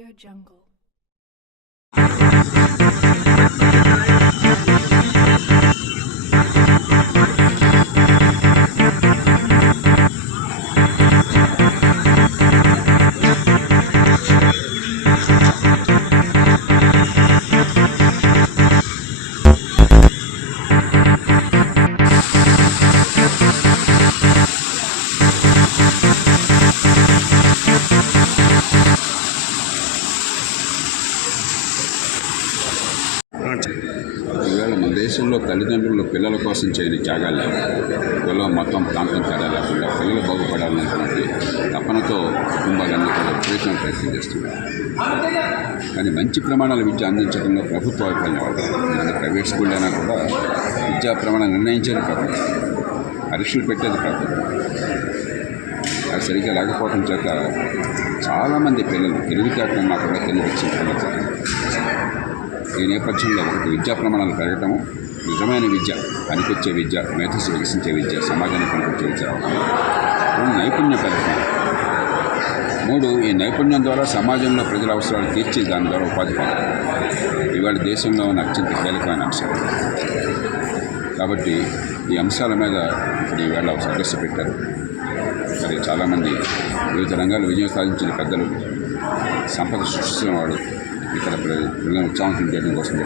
AudioJungle. ఈవేళ మన దేశంలో తల్లిదండ్రులు పిల్లల కోసం చేయని త్యాగాలు లేవు. కులం మతం ప్రాంతం తేడా లేకుండా పిల్లలు బాగుపడాలనేటువంటి తపనతో కుటుంబాలన్నీ కూడా విపరీతంగా ప్రయత్నం చేస్తున్నారు. కానీ మంచి ప్రమాణాల విద్య అందించడంలో ప్రభుత్వ వైఫల్యం అవుతుంది. ప్రైవేట్ స్కూల్ అయినా కూడా విద్యా ప్రమాణం నిర్ణయించేది ప్రభుత్వం, పరీక్షలు పెట్టేది ప్రభుత్వం. అది సరిగ్గా లేకపోవడం చేత చాలామంది పిల్లలు తెలివితేటన్నా కూడా తెలివి వచ్చిన ఈ నేపథ్యంలో ఒకటి విద్యా ప్రమాణాలు పెరగటము, నిజమైన విద్య, పనికొచ్చే విద్య, మేధస్సు వికసించే విద్య, సమాజానికి పనికొచ్చే విద్య, నైపుణ్యం పెరగటం. 3, ఈ నైపుణ్యం ద్వారా సమాజంలో ప్రజల అవసరాలు తీర్చి దాని ద్వారా ఉపాధి పొందడం ఇవాళ దేశంలో ఉన్న అత్యంత కీలకమైన అంశాలు. కాబట్టి ఈ అంశాల మీద ఇప్పుడు ఈవేళ సదస్సు పెట్టారు. మరి చాలామంది వివిధ రంగాల్లో విజయం సాధించిన పెద్దలు, సంపద సృష్టిస్తున్న వాడు ఇక్కడ పిల్లలను ఉత్సాహం చేయడం కోసం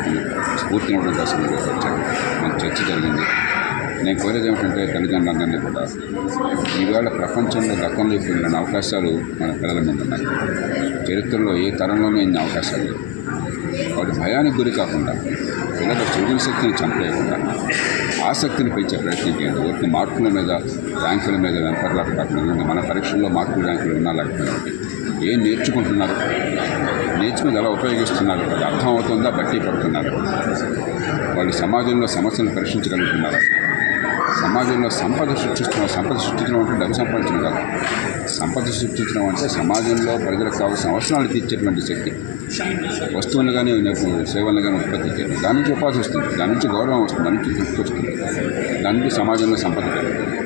స్ఫూర్తిని ఇవ్వడం కోసం వచ్చారు. మనకు చర్చ జరిగింది. నేను కోరేది ఏమిటంటే తల్లిదండ్రులందరినీ కూడా ఈవేళ ప్రపంచంలో గతంలో ఇప్పుడు అవకాశాలు మన పిల్లల ముందు ఉన్నాయి. చరిత్రలో ఏ తరంలోనూ ఇన్ని అవకాశాలు లేవు. వాటి భయానికి గురి కాకుండా పిల్లల సృజన శక్తిని చంపేయకుండా ఆసక్తిని పెంచే ప్రయత్నం చేయండి. ఒకటి మార్కుల మీద, ర్యాంకుల మీద వెనపడలాట కాకుండా మన పరీక్షల్లో మార్కులు, ర్యాంకులు ఉన్నా లేకపోయినా ఏం నేర్చుకుంటున్నారు, నేర్చుకుని ఎలా ఉపయోగిస్తున్నారు, అది అర్థం అవుతుందా, బట్టి పడుతున్నారు, వాళ్ళు సమాజంలో సమస్యలను పరిష్కరించగలుగుతున్నారు, సమాజంలో సంపద సృష్టించడం అంటే డబ్బు సంపాదించడం కాదు. సంపద సృష్టించడం అంటే సమాజంలో ప్రజలకు కావాల్సిన అవసరాలు తీర్చేటువంటి శక్తి, వస్తువులను కానీ సేవలను కానీ ఉత్పత్తి చేయడం, దాని నుంచి ఉపాధి వస్తుంది, దాని నుంచి గౌరవం వస్తుంది, దాని నుంచి తృప్తి వస్తుంది, దాని నుంచి సమాజంలో సంపద పెరుగుతుంది.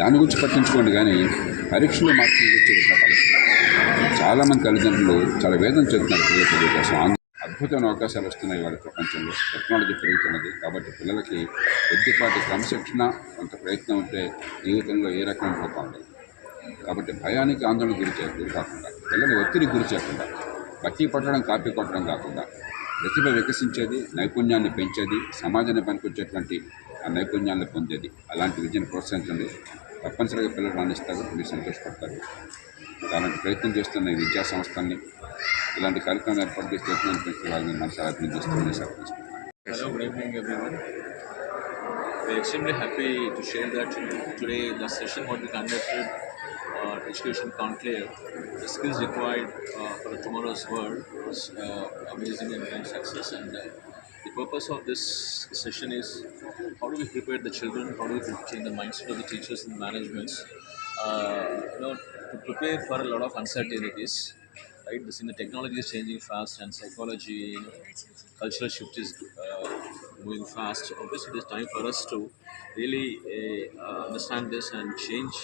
దాని గురించి పట్టించుకోండి. కానీ పరీక్షలు మార్కులు గురించి చాలామంది తల్లిదండ్రులు చాలా వేదన చెందుతున్నారు పిల్లల చదువు కోసం. అద్భుతమైన అవకాశాలు వస్తున్నాయి వాళ్ళ ప్రపంచంలో, టెక్నాలజీ పెరుగుతున్నది. కాబట్టి పిల్లలకి కొద్దిపాటి క్రమశిక్షణ, కొంత ప్రయత్నం ఉంటే జీవితంలో ఏ రకమైన పోతా ఉండదు. కాబట్టి భయానికి ఆందోళన గురి కాకుండా, పిల్లలు ఒత్తిడికి గురి చేయకుండా, బట్టి పట్టడం, కాపీ కొట్టడం కాకుండా ప్రతిభ వికసించేది, నైపుణ్యాన్ని పెంచేది, సమాజాన్ని పనికొచ్చేటువంటి ఆ నైపుణ్యాన్ని పొందేది, అలాంటి విద్యను ప్రోత్సహించండి. తప్పనిసరిగా పిల్లలు రాణిస్తారు, మీరు సంతోషపడతారు. అలాంటి ప్రయత్నం చేస్తున్న ఈ విద్యా సంస్థల్ని ఇలాంటి కార్యక్రమం ఏర్పాటు చేసి వాళ్ళని మనసు అభినందిస్తున్నాను. Hello, good evening everyone. We're extremely happy to share that today the session what we conducted education conclave, the skills required for tomorrow's world was amazing and great success. And the purpose of this session is how do we prepare the children, how do we change the mindset of the teachers and managements, to prepare for a lot of uncertainties. Right, the technology is changing fast, and psychology, cultural shift is moving fast. Obviously, it is time for us to really understand this and change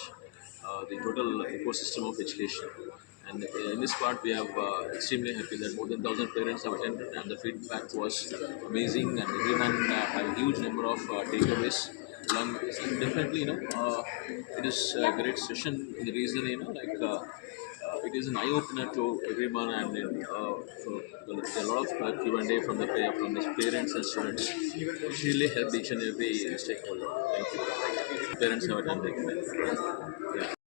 the total ecosystem of education. And in this part, we are extremely happy that more than 1,000 parents have attended, and the feedback was amazing, and everyone had a huge number of takeaways. Definitely, it is a great session. The reason, it is an eye-opener to everyone, and so a lot of Q&A from the parents and students, which really helped each and every stakeholder. Thank you. Parents have attended. Yeah.